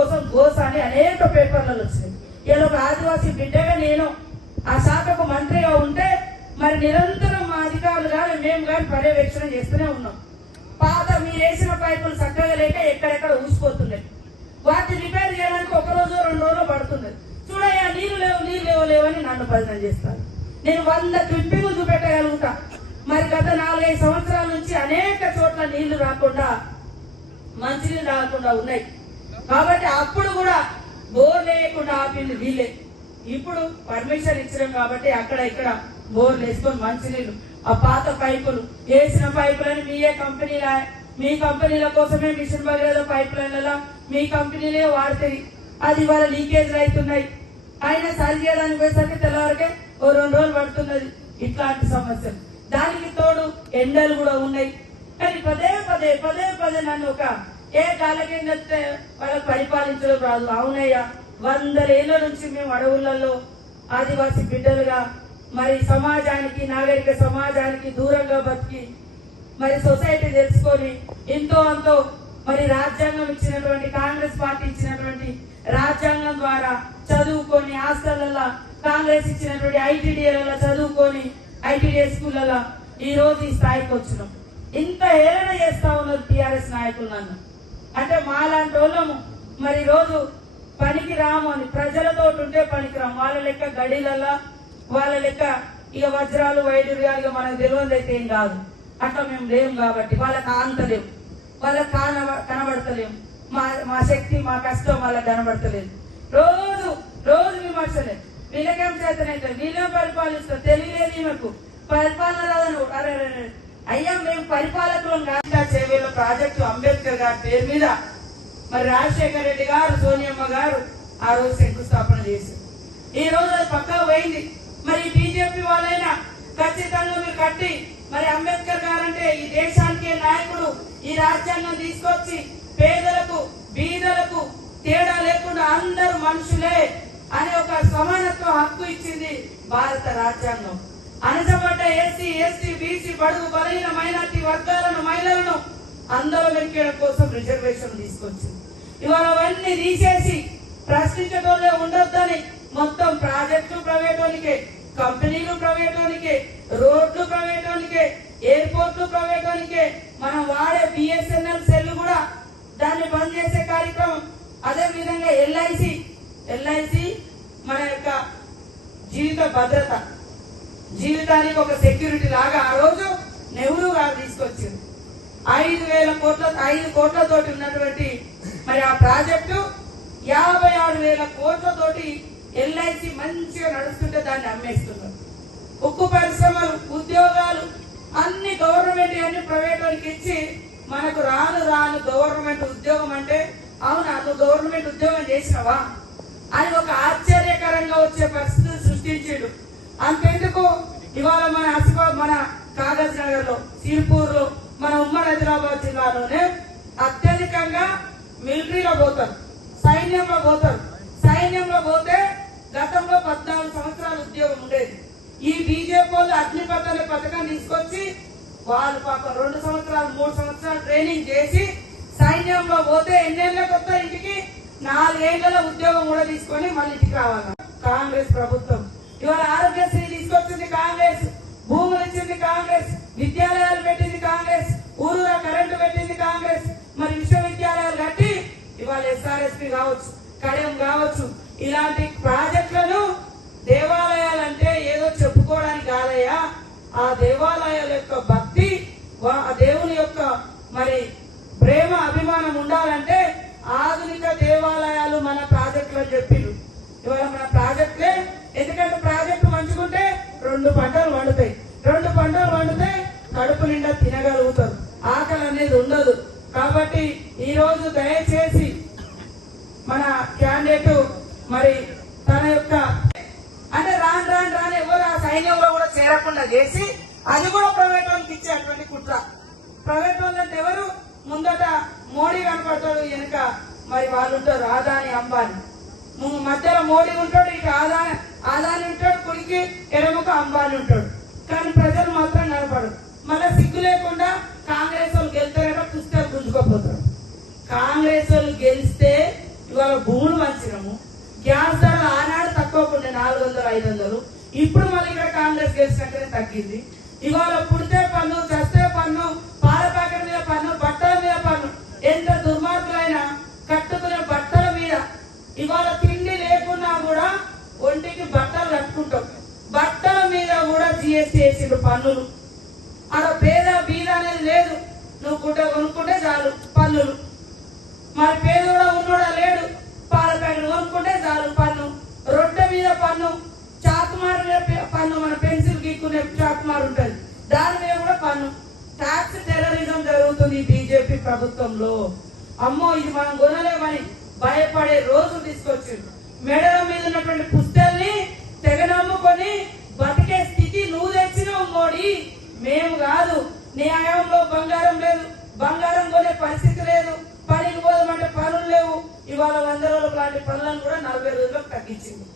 కోసం గోస అని అనేక పేపర్లలో వచ్చినాయి. ఇలా ఒక ఆదివాసీ బిడ్డగా నేను ఆ శాఖకు మంత్రిగా ఉంటే మరి నిరంతరం మా అధికారులు కానీ మేము కానీ పర్యవేక్షణ చేస్తూనే ఉన్నాం. పాత మీరు వేసిన పైపులు చక్కగా లేక ఎక్కడెక్కడ ఊసిపోతున్నాయి. వాటిని రిపేర్ చేయడానికి ఒక రోజు 2 రోజులు పడుతుంది. చూడయ్యా నీళ్ళు లేవు అని నన్ను బదనం చేస్తారు. నేను 100 క్లిప్పింగ్లు చూపెట్టగలుగుతా. మరి గత 4-5 సంవత్సరాల నుంచి అనేక చోట్ల నీళ్లు రాకుండా మంచినీళ్ళు రాకుండా ఉన్నాయి. కాబట్టి అప్పుడు కూడా బోర్ లేకుండా ఆపింది వీళ్ళే. ఇప్పుడు పర్మిషన్ ఇచ్చినాం కాబట్టి అక్కడ ఇక్కడ బోర్లు వేసుకొని మంచినీళ్ళు ఆ పాత పైపులు వేసిన పైపులని మీ కంపెనీల కోసమే మిషన్ భగీరథ పైప్ లైన్లలో మీ కంపెనీలే వాడతాయి. అది వాళ్ళ లీకేజ్ అవుతున్నాయి. ఆయన సరి చేయడానికి పోయేసరికి తెల్లవారికే 2 రోజులు పడుతున్నది. ఇట్లాంటి సమస్యలు దానికి తోడు ఎండలు కూడా ఉన్నాయి. కానీ పదే నన్ను ఒక ఏ కాలకేం చెప్తే వాళ్ళకి పరిపాలించడం రాదు. అవునయ్యా 100 ఏళ్ల నుంచి మేము అడవులలో ఆదివాసీ బిడ్డలుగా మరి సమాజానికి నాగరిక సమాజానికి దూరంగా బతికి మరి సొసైటీ తెలుసుకొని ఎంతో అంతో మరి రాజ్యాంగం ఇచ్చినటువంటి కాంగ్రెస్ పార్టీ ఇచ్చినటువంటి రాజ్యాంగం ద్వారా చదువుకొని హాస్టళ్లలో కాంగ్రెస్ ఇచ్చినటువంటి ఐటీడీఏలలో చదువుకొని ఐటీడీఏ స్కూళ్ళలో ఈ రోజు ఈ స్థాయికి వచ్చినాం. ఇంత హేళన చేస్తా ఉన్నారు టీఆర్ఎస్ నాయకులు నన్ను. అంటే మాలాంటి వాళ్ళము మరి రోజు పనికి రాము అని ప్రజలతో ఉంటే పనికి రాము. వాళ్ళ లెక్క గడిలల్లా వాళ్ళ లెక్క ఇక వజ్రాలు వైడూర్యాలు మనకు తెలియదు అయితే ఏం కాదు. అట్లా మేము లేము కాబట్టి వాళ్ళకి ఆంతలేము, వాళ్ళకి కనబడతలేము. మా శక్తి మా కష్టం వాళ్ళకి కనబడతలేదు. రోజు విమర్శలే. వీళ్ళకేం చేతనైతే వీళ్ళేం పరిపాలిస్తారు తెలియలేదు. ఈమెకు పరిపాలన రాదని అరే అయ్యా మేము పరిపాలకులం కాదా. చేవేళ్ళ ప్రాజెక్టు అంబేద్కర్ గారి పేరు మీద మరి రాజశేఖర రెడ్డి గారు సోనియమ్మ గారు ఆ రోజు శంకుస్థాపన చేశారు. ఈ రోజు అది పక్కా పోయింది. మరి బీజేపీ వాళ్ళైనా ఖచ్చితంగా మీరు కట్టి మరి అంబేద్కర్ గారు అంటే ఈ దేశానికే నాయకుడు, ఈ రాజ్యాంగం తీసుకొచ్చి పేదలకు బీదలకు తేడా లేకుండా అందరూ మనుషులే అనే ఒక సమానత్వ హక్కు ఇచ్చింది భారత రాజ్యాంగం. అణచబడ్డ ఎస్సీ ఎస్టీ బీసీ బడుగు బలహీన మైనార్టీ వర్గాలను మహిళలను అందరూ వెంకయ్య కోసం రిజర్వేషన్ తీసుకొచ్చింది. ఇవాళ అవన్నీ తీసేసి ప్రశ్నించడంలో ఉండొద్దని మొత్తం ప్రాజెక్టులు ప్రైవేటోనికే, కంపెనీలు ప్రైవేటోనికే, రోడ్లు ప్రైవేటోనికే, ఎయిర్పోర్ట్లు ప్రైవేటోనికే, మనం వాడే బిఎస్ఎన్ఎల్ సెల్ కూడా దాన్ని బంద్ చేసే కార్యక్రమం. అదే విధంగా ఎల్ఐసి మన యొక్క జీవిత భద్రత, జీవితానికి ఒక సెక్యూరిటీ లాగా ఆ రోజు నెహ్రూ గారు తీసుకొచ్చింది. 5 కోట్లతోటి ఉన్నటువంటి మరి ఆ ప్రాజెక్టు 56,000 కోట్లతోటి ఎల్ఐసి మంచిగా నడుస్తుంటే దాన్ని అమ్మేస్తున్నారు. ఉక్కు పరిశ్రమలు, ఉద్యోగాలు అన్ని గవర్నమెంట్ అన్ని ప్రైవేట్ వాళ్ళకి ఇచ్చి మనకు రాను గవర్నమెంట్ ఉద్యోగం అంటే అవునా నువ్వు గవర్నమెంట్ ఉద్యోగం చేసినవా అని ఒక ఆశ్చర్యకరంగా వచ్చే పరిస్థితులు సృష్టించాడు. అంతెందుకు ఇవాళ మన కాగజ్ నగర్ లో, సిర్పూర్ లో, మన ఉమ్మడి హైదరాబాద్ జిల్లాలోనే అత్యధికంగా మిలిటరీలో పోతారు, సైన్యంలో పోతారు. సైన్యంలో పోతే గతంలో 14 సంవత్సరాల ఉద్యోగం ఉండేది. ఈ బీజేపీ వాళ్ళు అగ్నిపథ్ అనే పథకం తీసుకొచ్చి వాళ్ళు పాపం 2 సంవత్సరాలు 3 సంవత్సరాలు ట్రైనింగ్ చేసి సైన్యంలో పోతే ఎన్నేళ్ళకి వస్తే ఇంటికి 4 ఏళ్ల ఉద్యోగం కూడా తీసుకొని మళ్ళీ ఇంటికి రావాలి. కాంగ్రెస్ ప్రభుత్వం ఇవాళ ఆరోగ్యశ్రీ తీసుకొచ్చింది కాంగ్రెస్, భూములు ఇచ్చింది కాంగ్రెస్, విద్యాలయాలు పెట్టింది కాంగ్రెస్, ఊరుగా కరెంటు పెట్టింది కాంగ్రెస్. మరి విశ్వవిద్యాలయాలు కట్టి ఇవాళ ఎస్ఆర్ఎస్పీ కావచ్చు, కడియం కావచ్చు, ఇలాంటి ప్రాజెక్టులను దేవాలయాలంటే ఏదో చెప్పుకోవడానికి కాదయ్యా. ఆ దేవాలయాల యొక్క భక్తి, ఆ దేవుని యొక్క మరి ప్రేమ అభిమానం ఉండాలంటే ఆధునిక దేవాలయాలు మన ప్రాజెక్టులో చెప్పిండ్రు. ఇవాళ మన ప్రాజెక్టులే, ఎందుకంటే ప్రాజెక్టు మంచుకుంటే 2 పంటలు వండుతాయి, 2 పంటలు వండితే కడుపు నిండా తినగలుగుతారు, ఆకలి అనేది ఉండదు. కాబట్టి ఈ రోజు దయచేసి మన క్యాండిడేట్ మరి తన యొక్క అంటే రాను ఎవరు ఆ సైన్యంలో కూడా చేరకుండా చేసి అది కూడా ప్రైవేట్ వాళ్ళకి ఇచ్చేటువంటి కుట్ర. ప్రైవేట్ వాళ్ళంటే ఎవరు? ముందట మోడీ కనపడతాడు, వెనుక మరి వాళ్ళు ఉంటారు ఆదాని అంబానీ, మధ్యలో మోడీ ఉంటాడు, ఇటు ఆదాని ఉంటాడు, కుడికి ఎడముక అంబానీ ఉంటాడు. కానీ ప్రజలు మాత్రం కనపడరు. మళ్ళీ సిగ్గు లేకుండా కాంగ్రెస్ వాళ్ళు గెలుస్తారట పుస్తకాలు గుంజుకోపోతారు. కాంగ్రెస్ వాళ్ళు గెలిస్తే ఇవాళ భూములు పంచినాము. గ్యాస్ ధరలు ఆనాడు తక్కువకుండే 400, 500. ఇప్పుడు మళ్ళీ ఇక్కడ కాంగ్రెస్ గెలిచినట్టుగా తగ్గింది. ఇవాళ పుడితే పన్ను, చస్తే పన్ను, పాల ప్యాకెట్ మీద పన్ను, బట్టల మీద పన్ను. ఎంత దుర్మార్గులైన కట్టుకునే బట్టల మీద ఇవాళ తిండి లేకున్నా కూడా ఒంటికి బట్టలు కట్టుకుంటాం. బట్టల మీద కూడా జిఎస్టీ వేసిండు పన్నులు. ఆడ పేద బీద అనేది లేదు. నువ్వు గుడ్డ కొనుక్కుంటే చాలు పన్నులు. మరి పేదోడా ఉన్నోడా లేడు, పాల ప్యాకెట్ కొనుక్కుంటే చాలు పన్ను. రొట్టె మీద పన్ను, చాకుమారు మీద పన్ను, మన పెన్సిల్ గీక్కునే చాకుమారు ఉంటుంది దాని మీద కూడా పన్ను. ట్యాక్స్ టెర్రరిజం జరుగుతుంది బీజేపీ ప్రభుత్వంలో. అమ్మో ఇది మనం కొనలేమని భయపడే రోజు తీసుకొచ్చిండు. మెడల మీద ఉన్నటువంటి పుస్తల్ని తెగనమ్ముకొని బతికే స్థితి నువ్వు తెచ్చినావు మోడీ, మేము కాదు. నీ హయాంలో బంగారం లేదు, బంగారం కొనే పరిస్థితి లేదు, పనికి పోదామంటే పనులు లేవు. ఇవాళ 100 రోజుల లాంటి పనులను కూడా 40 రోజులకు తగ్గించింది.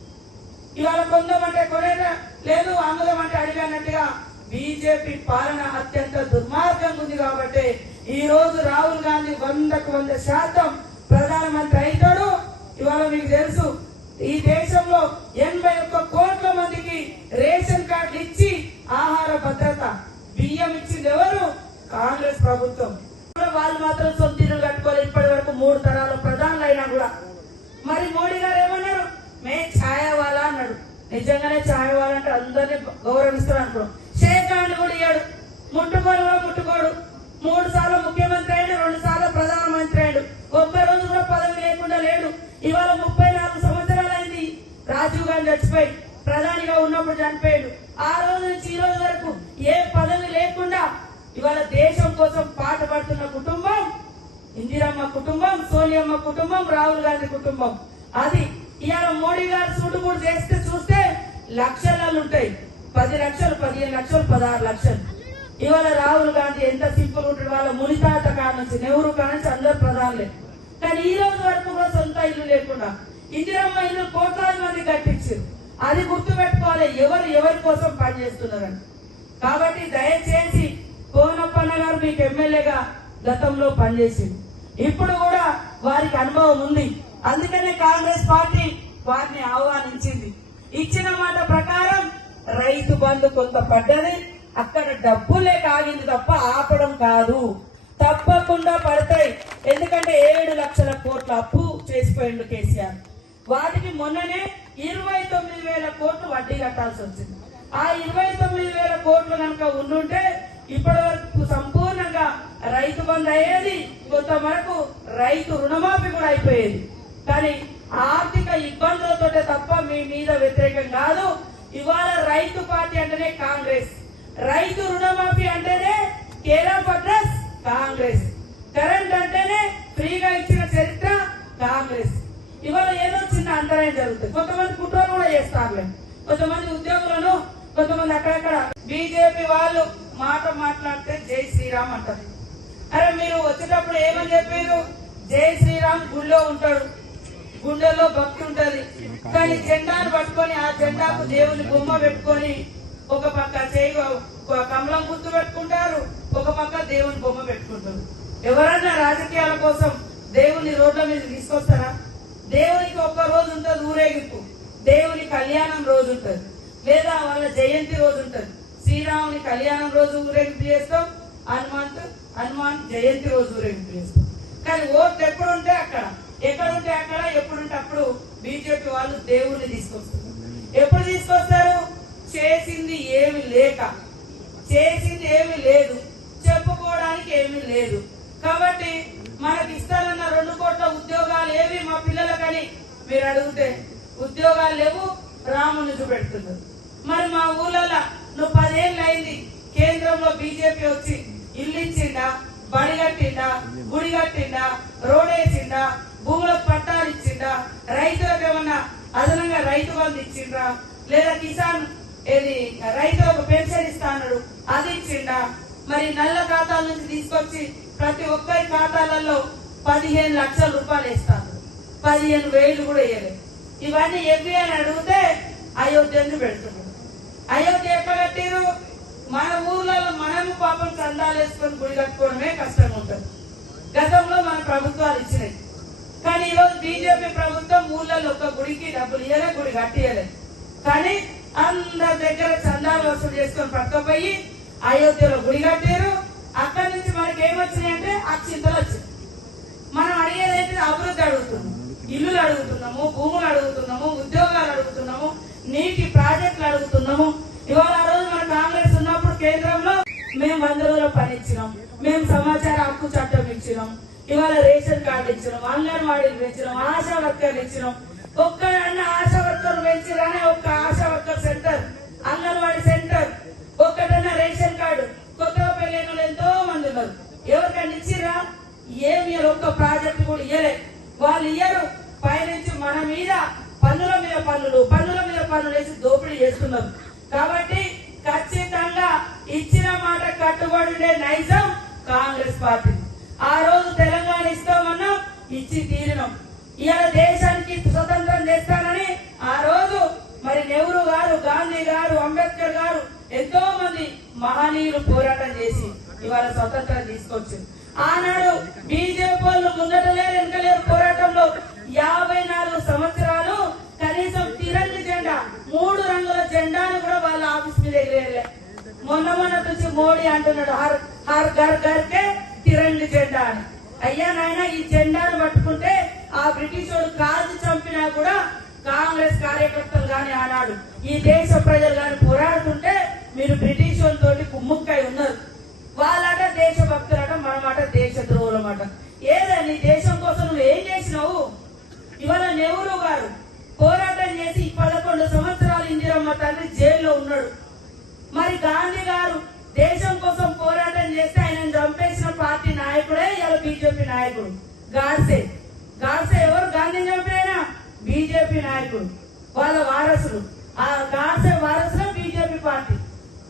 ఇవాళ కొందామంటే కొనేదా లేదు, అమ్ముదామంటే అడిగానట్టుగా బీజేపీ పాలన అత్యంత దుర్మార్గంగా ఉంది. కాబట్టి ఈ రోజు రాహుల్ గాంధీ 100కు 100% ప్రధానమంత్రి అవుతాడు. ఇవాళ మీకు తెలుసు ఈ దేశంలో 81 కోట్ల మందికి రేషన్ కార్డులు ఇచ్చి ఆహార భద్రత బియ్యం ఇచ్చింది ఎవరు? కాంగ్రెస్ ప్రభుత్వం. వాళ్ళు మాత్రం సొంత ఇల్లు కట్టుకోవాలి. ఇప్పటి వరకు 3 తరాల ప్రధానులు అయినా కూడా. మరి మోడీ గారు ఏమన్నారు? మే ఛాయవాలా అన్నాడు. నిజంగానే ఛాయవాలా అంటే అందరినీ గౌరవిస్తారు అనుకో. షేక్ హ్యాండ్ కూడా ఇయ్యాడు, ముట్టుకోడు కూడా ముట్టుకోడు. 3 సార్లు ముఖ్యమంత్రి అయ్యాడు, 2 సార్లు ప్రధానమంత్రి అయ్యాడు. ఒక్క రోజు కూడా పదవి లేకుండా లేడు. ఇవాళ 34 సంవత్సరాలు అయింది రాజీవ్ గాంధీ చచ్చిపోయి, ప్రధానిగా ఉన్నప్పుడు చనిపోయాడు. ఆ రోజు నుంచి ఈ రోజు వరకు ఏ పదవి లేకుండా ఇవాళ దేశం కోసం పాట పడుతున్న కుటుంబం ఇందిరమ్మ కుటుంబం, సోనియమ్మ కుటుంబం, రాహుల్ గాంధీ కుటుంబం. అది ఇవాళ మోడీ గారు సూటుబూటు చేస్తే చూస్తే లక్షలు ఉంటాయి. 10 లక్షలు, 15 లక్షలు, 16 లక్షలు. ఇవాళ రాహుల్ గాంధీ ఎంత సింపుల్ ఉంటుంది. వాళ్ళ మునితాత కాడ నుంచి, నెహ్రూ కాడ నుంచి అందరు ప్రధానులే. కానీ ఈ రోజు వరకు కూడా సొంత ఇల్లు లేకుండా ఇందిరమ్మ ఇల్లు కోట్లాది మంది కట్టించారు. అది గుర్తు పెట్టుకోవాలి ఎవరి కోసం పనిచేస్తున్నారని. కాబట్టి దయచేసి కోనప్పన్న గారు మీకు ఎమ్మెల్యేగా గతంలో పనిచేసింది, ఇప్పుడు కూడా వారికి అనుభవం ఉంది. అందుకనే కాంగ్రెస్ పార్టీ వారిని ఆహ్వానించింది. ఇచ్చిన మాట ప్రకారం రైతు బంధు కొంత పడ్డది, అక్కడ డబ్బులే కాగింది తప్ప ఆపడం కాదు. తప్పకుండా పడతాయి. ఎందుకంటే 7 లక్షల కోట్ల అప్పు చేసిపోయిండు కేసీఆర్. వాటికి మొన్ననే 29,000 కోట్లు వడ్డీ కట్టాల్సి వచ్చింది. ఆ 29,000 కోట్లు కనుక ఉండుంటే ఇప్పటి వరకు సంపూర్ణంగా రైతు బంధు అయ్యేది, కొంతవరకు రైతు రుణమాఫీ కూడా అయిపోయేది. కానీ ఆర్థిక ఇబ్బందులతో తప్ప మీ మీద వ్యతిరేకం కాదు. ఇవాళ రైతు పార్టీ అంటేనే కాంగ్రెస్, రైతు రుణమాఫీ అంటేనే care of address Congress, current అంటేనే ఫ్రీగా ఇచ్చిన చరిత్ర కాంగ్రెస్. ఇవాళ ఏదో చిన్న అంతరాయం జరుగుతుంది. కొంతమంది కుట్రలు కూడా చేస్తారు, కొంతమంది ఉద్యోగులను, కొంతమంది అక్కడక్కడ. బీజేపీ వాళ్ళు మాట్లాడితే జై శ్రీరామ్ అంటారు. అరే మీరు వచ్చేటప్పుడు ఏమని చెప్పారు? జై శ్రీరామ్ గుళ్ళో ఉంటాడు, గుండెల్లో భక్తి ఉంటది. కానీ జెండాను పట్టుకొని ఆ జెండాకు దేవుని బొమ్మ పెట్టుకొని ఒక పక్క కమలం గుర్తు పెట్టుకుంటారు, ఒక పక్క దేవుని బొమ్మ పెట్టుకుంటారు. ఎవరన్నా రాజకీయాల కోసం దేవుని రోడ్ల మీద తీసుకొస్తారా? దేవునికి ఒక్క రోజు ఉంటుంది ఊరేగింపు, దేవుని కళ్యాణం రోజు ఉంటుంది, లేదా వాళ్ళ జయంతి రోజు ఉంటుంది. శ్రీరాముని కళ్యాణం రోజు ఊరేగింపు చేస్తాం, హనుమాన్ జయంతి రోజు ఊరేగింపు చేస్తాం. కానీ ఓట్లు ఎప్పుడుంటే అక్కడ, ఎక్కడుంటే అక్కడ, ఎప్పుడుంటే అప్పుడు బీజేపీ వాళ్ళు దేవుణ్ణి తీసుకొస్తారు. ఎప్పుడు తీసుకొస్తారు? చేసింది ఏమి లేక, చేసింది ఏమి లేదు, చెప్పుకోవడానికి ఏమీ లేదు. కాబట్టి మనకి ఇస్తానన్న 2 కోట్ల ఉద్యోగాలు ఏవి మా పిల్లలకని మీరు అడిగితే ఉద్యోగాలు లేవు, రాముని చూపెడుతున్నారు. మరి మా ఊళ్ళల్లో నువ్వు 10 ఏళ్ళు అయింది, కేంద్రంలో బీజేపీ వచ్చి ఇల్లు ఇచ్చిందా, బడి కట్టిందా, గుడి కట్టిందా, రోడ్ వేసిందా, భూములకు పట్టాలు ఇచ్చిందా, రైతులకు ఏమన్నా అదనంగా రైతు బంధు ఇచ్చిండ్రా, లేదా కిసాన్ ఏది రైతులకు పెన్షన్ ఇస్తా అన్నాడు అది ఇచ్చిండా? మరి నల్ల ఖాతాల నుంచి తీసుకొచ్చి ప్రతి ఒక్కరి ఖాతాలలో 15 లక్షల రూపాయలు వేస్తాను, 15,000 కూడా వేయలేదు. ఇవన్నీ ఎవ్వి అని అడిగితే అయోధ్యను పెడుతున్నాడు. అయోధ్య ఎక్కడ కట్టిరు? మన ఊర్లలో మనము పాపం చందాలు వేసుకొని గుడి కట్టుకోవడమే కష్టంగా ఉంటుంది. గతంలో మన ప్రభుత్వాలు ఇచ్చినాయి. కానీ ఈరోజు బీజేపీ ప్రభుత్వం ఊళ్ళలో ఒక్క గుడికి డబ్బులు ఇయ్యలే, గుడి కట్టియలేదు. కానీ అందరి దగ్గర చందాలు వసూలు చేసుకొని పట్టుకపోయి అయోధ్యలో గుడి కట్టారు. అక్కడి నుంచి మనకి ఏమొచ్చినాయి అంటే అక్షింతలు వచ్చింది. మనం అడిగేదైతే అభివృద్ధి అడుగుతున్నాం, ఇల్లులు అడుగుతున్నాము, భూములు అడుగుతున్నాము, ఉద్యోగాలు అడుగుతున్నాము, నీటి ప్రాజెక్టులు అడుగుతున్నాము. ఇవాళ ఆ రోజు మన కాంగ్రెస్ ఉన్నప్పుడు కేంద్రంలో మేము 100 రోజుల పని ఇచ్చినాం, మేము సమాచార హక్కు చట్టం ఇచ్చినాం, ఇవాళ రేషన్ కార్డు ఇచ్చినాం, అంగన్వాడీలు పెంచినాం, ఆశా వర్కర్లు ఇచ్చినాం. ఒక్కడన్నా ఆశా వర్కర్లు పెంచిరానే ఒక్క Asha worker centre, anganwadi centre, ఒక్కటన్నా రేషన్ కార్డు. కొత్తగా పెళ్ళైన ఎంతో మంది ఉన్నారు, ఎవరికైనా ఇచ్చిరా? ఏమి ఒక్క ప్రాజెక్టు కూడా ఇయ్యలే. వాళ్ళు ఇయ్యరు, పైనుంచి మన మీద పన్నుల మీద పన్నులు, పన్నుల మీద పన్నులు వేసి దోపిడీ చేస్తున్నారు. కాబట్టి ఖచ్చితంగా ఇచ్చిన మాట కట్టుబడి ఉండే నైజం కాంగ్రెస్ పార్టీ. ఆ రోజు తెలంగాణ ఇస్తామన్నాం, ఇచ్చి తీరినాం. ఇవాళ దేశానికి స్వతంత్రం చేస్తానని ఆ రోజు మరి నెహ్రూ గారు, గాంధీ గారు, అంబేద్కర్ గారు ఎంతో మంది మహనీయులు పోరాటం చేసి ఇవాళ స్వతంత్రం తీసుకొచ్చింది. ఆనాడు బీజేపీ వాళ్ళు ముందట లేరు, వెనకలేరు. పోరాటంలో 54 సంవత్సరాలు కనీసం తిరంగి జెండా, 3 రంగుల జెండాను కూడా వాళ్ళ ఆఫీస్ మీద ఎగిరేయలే. మొన్న నుంచి మోడీ అంటున్నాడు హర్ ఘర్ ఘర్ కే తిరంగి జెండా అని. అయ్యా నాయన, ఈ జెండాను పట్టుకుంటే ఆ బ్రిటిష్ వాడు కాల్చి చంపినా కూడా కాంగ్రెస్ కార్యకర్తలు గాని ఆనాడు ఈ దేశ ప్రజలు గాని పోరాడుతుంటే మీరు బ్రిటిష్ తోటి కుమ్ముక్కై ఉన్నారు. వాళ్ళట దేశభక్తులట, మనమాట దేశ ద్రోహులమాట. ఏదని దేశం కోసం నువ్వు ఏం చేసినావు? ఇవాళ నెహ్రూ గారు పోరాటం చేసి 11 సంవత్సరాలు ఇందిరమ్మ తండ్రి జైల్లో ఉన్నాడు. మరి గాంధీ గారు దేశం కోసం పోరాటం చేస్తే ఆయన చంపేసిన పార్టీ నాయకుడే ఇలా బీజేపీ నాయకుడు గాడ్సే. గాడ్సే ఎవరు? గాంధీని చంపినా బీజేపీ నాయకుడు, వాళ్ళ వారసులు. ఆ గాడ్సే వారసులు బీజేపీ పార్టీ.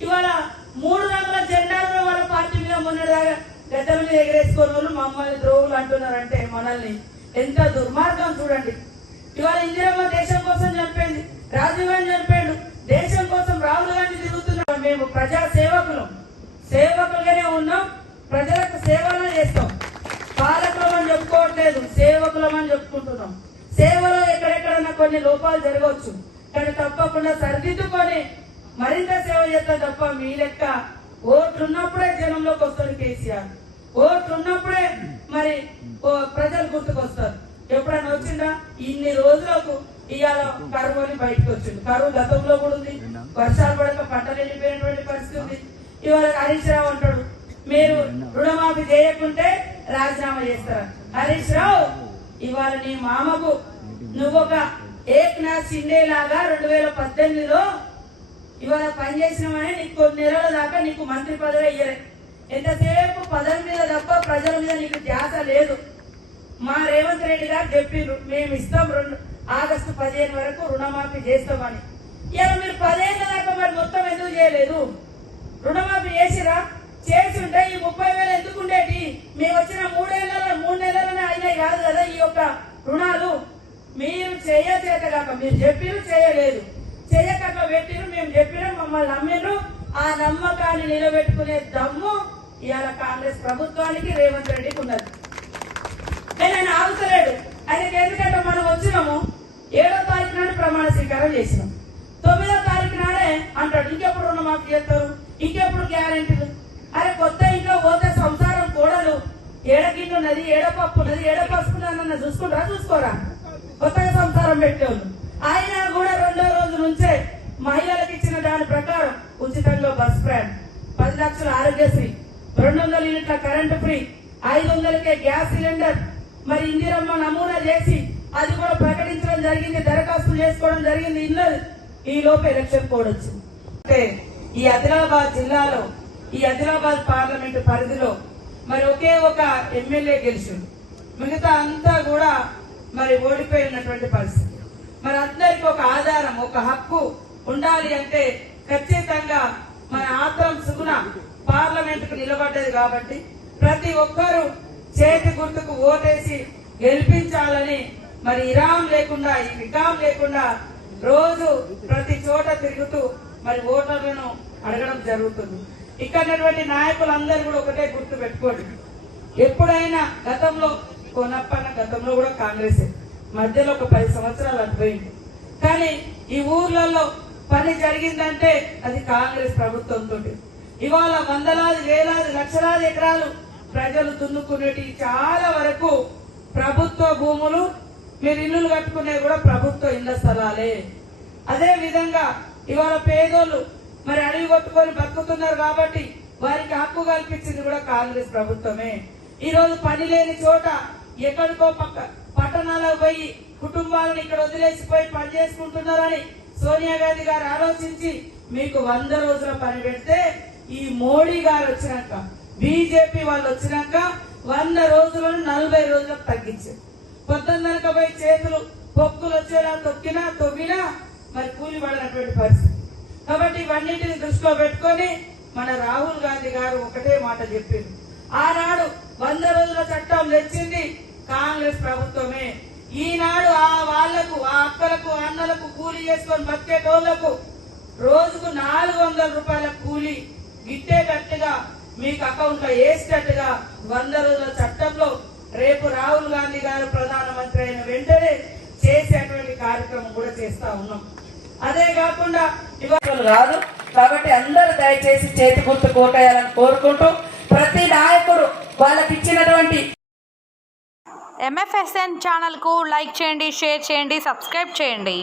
ఇవాళ 3 రంగుల జెండాలు వాళ్ళ పార్టీ మీద మొన్నదాకా గద్దల మీద ఎగరేసుకున్న వాళ్ళు మమ్మల్ని ద్రోహులు అంటున్నారంటే మనల్ని ఎంత దుర్మార్గం చూడండి. ఇవాళ ఇందిరమ్మ దేశం కోసం చంపేది, రాజీవ్ గాంధీ చంపాడు, దేశం కోసం రాహుల్ గాంధీ తిరుగుతున్నాం. మేము ప్రజా సేవకులుగానే ఉన్నాం, ప్రజలకు సేవలు చేస్తాం. పాలకులం అని చెప్పుకోవట్లేదు, సేవకులం అని చెప్పుకుంటున్నాం. సేవలో ఎక్కడెక్కడన్నా కొన్ని లోపాలు జరగవచ్చు, కానీ తప్పకుండా సరిదిద్దుకొని మరింత సేవ చేస్తాం తప్ప మీ లెక్క ఓట్లున్నప్పుడే జనంలోకి వస్తారు కేసీఆర్, ఓట్లున్నప్పుడే మరి ప్రజలు గుర్తుకొస్తారు. ఎప్పుడైనా వచ్చిందా? ఇన్ని రోజులకు ఇవాళ కరువు అని బయటకు వచ్చింది. కరువు గతంలో కూడా ఉంది, వర్షాలు పడక పంటలు వెళ్ళిపోయినటువంటి పరిస్థితి ఉంది. ఇవాళ హరీష్ రావు అంటాడు, మీరు రుణమాఫీ చేయకుంటే రాజీనామా చేస్తారా? హరీష్ రావు, ఇవాళ నీ మామకు నువ్వు ఒక ఏక్నాథ్ షిండే లాగా 2018లో ఇవాళ పనిచేసినామని నీకు కొన్ని నెలల దాకా నీకు మంత్రి పదవి ఇయ్యలే. ఎంతసేపు పదవి మీద తప్ప ప్రజల మీద నీకు ధ్యాస లేదు. మా రేవంత్ రెడ్డి గారు చెప్పారు, మేము ఇస్తాం ఆగస్టు 15 వరకు రుణమాఫీ చేస్తామని. ఇలా మీరు 10 ఏళ్ళ దాకా మరి మొత్తం ఎందుకు చేయలేదు? రుణమాఫీ చేసిరా? చేసి ఉంటే ఈ 30,000 ఎందుకు ఉండేటి? మేము వచ్చిన 3 నెలలనే అయినాయి కాదు కదా ఈ యొక్క రుణాలు. మీరు చేయచేత కాక మీరు చెప్పిరు, చేయలేదు, చేయకాక పెట్టిరు, మేము చెప్పినాం, మమ్మల్ని నమ్మిరు. ఆ నమ్మకాన్ని నిలబెట్టుకునే దమ్ము ఇవాళ కాంగ్రెస్ ప్రభుత్వానికి రేవంత్ రెడ్డికి ఉన్నది. ఆయన ఆగుతలేడు. ఆయనకి ఎందుకంటే మనం వచ్చినాము 7వ తారీఖు నాడు ప్రమాణ స్వీకారం చేసినాం, 9వ తారీఖు నాడే అంటాడు ఇంకెప్పుడు రుణమాఫీ చేస్తారు, ఇంకెప్పుడు గ్యారెంటీలు. అరే కొత్త ఇంట్లో పోతే సంసారం కూడలు ఏడగిన్నె ఉన్నది, ఏడపప్పు ఉన్నది, ఏడపసుకున్నదన్న చూసుకోరా? కొత్తగా సంసారం పెట్టేవాళ్ళు. ఆయన కూడా 2వ రోజు నుంచే మహిళలకు ఇచ్చిన దాని ప్రకారం ఉచితంగా బస్ ప్రయాణం, 10 లక్షల ఆరోగ్యశ్రీ, 200 యూనిట్ల కరెంటు ఫ్రీ, 500కే గ్యాస్ సిలిండర్, మరి ఇందిరమ్మ నమూనా చేసి అది కూడా ప్రకటించడం జరిగింది, దరఖాస్తులు చేసుకోవడం జరిగింది. ఈ లోపు ఎలక్షన్ కోడ్ వచ్చింది. అంటే ఈ ఆదిలాబాద్ జిల్లాలో, ఈ ఆదిలాబాద్ పార్లమెంటు పరిధిలో మరి ఒకే ఒక ఎమ్మెల్యే గెలిచింది, మిగతా అంతా కూడా మరి ఓడిపోయినటువంటి పరిస్థితి. మరి అందరికి ఒక ఆధారం, ఒక హక్కు ఉండాలి అంటే ఖచ్చితంగా మన ఆత్రం సుగుణ పార్లమెంటుకు నిలబడ్డది. కాబట్టి ప్రతి ఒక్కరూ చేతి గుర్తుకు ఓటేసి గెలిపించాలని మరి ఇరాం లేకుండా, ఈ వికాం లేకుండా రోజు ప్రతి చోట తిరుగుతూ మరి ఓటర్లను అడగడం జరుగుతుంది. ఇక్కడ నాయకులందరూ కూడా ఒకటే గుర్తు పెట్టుకోండి, ఎప్పుడైనా గతంలో కొనప్పన్న గతంలో కూడా కాంగ్రెసే, మధ్యలో ఒక 10 సంవత్సరాలు అటుపోయింది. కానీ ఈ ఊర్లలో పని జరిగిందంటే అది కాంగ్రెస్ ప్రభుత్వంతో. ఇవాళ వందలాది వేలాది లక్షలాది ఎకరాలు ప్రజలు దున్నుకునేటి చాలా వరకు ప్రభుత్వ భూములు, మీరు ఇల్లులు కట్టుకునే కూడా ప్రభుత్వ ఇళ్ల స్థలాలే. అదే విధంగా ఇవాళ పేదోళ్ళు మరి అడవి కొట్టుకొని బతుకుతున్నారు కాబట్టి వారికి హక్కు కల్పించింది కూడా కాంగ్రెస్ ప్రభుత్వమే. ఈ రోజు పని లేని చోట ఎక్కడికో పట్టణాలకు పోయి కుటుంబాలను ఇక్కడ వదిలేసిపోయి పని చేసుకుంటున్నారని సోనియా గాంధీ గారు ఆలోచించి మీకు 100 రోజుల పని పెడితే ఈ మోడీ గారు వచ్చినాక, బీజేపీ వాళ్ళు వచ్చినాక 100 రోజులను 40 రోజులకు తగ్గించారు. పొద్దున్నక పోయి చేతులు పొక్కులు వచ్చేలా తొవ్వినా మరి కూలి పడినటువంటి పరిస్థితి. కాబట్టి ఇవన్నింటిని దృష్టిలో పెట్టుకొని మన రాహుల్ గాంధీ గారు ఒకటే మాట చెప్పింది. ఆనాడు 100 రోజుల చట్టం తెచ్చింది కాంగ్రెస్ ప్రభుత్వమే. ఈనాడు వాళ్లకు, ఆ అక్కలకు, అన్నలకు కూలీ చేసుకొని బతికేటోళ్లకు రోజుకు 400 రూపాయల కూలీ గిట్టేటట్టుగా మీకు అకౌంట్ లో వేసేటట్టుగా 100 రోజుల చట్టంలో రేపు రాహుల్ గాంధీ గారు ప్రధానమంత్రి అయిన వెంటనే చేసేటువంటి కార్యక్రమం కూడా చేస్తా ఉన్నాం. అదే కాకుండా ఇవాళ రాదు కాబట్టి అందరూ దయచేసి చేతి గుర్తు కోటేయాలని కోరుకుంటూ ప్రతి నాయకుడు వాళ్ళకి ఇచ్చినటువంటి MFSN ఛానల్కు లైక్ చేయండి, షేర్ చేయండి, సబ్స్క్రైబ్ చేయండి.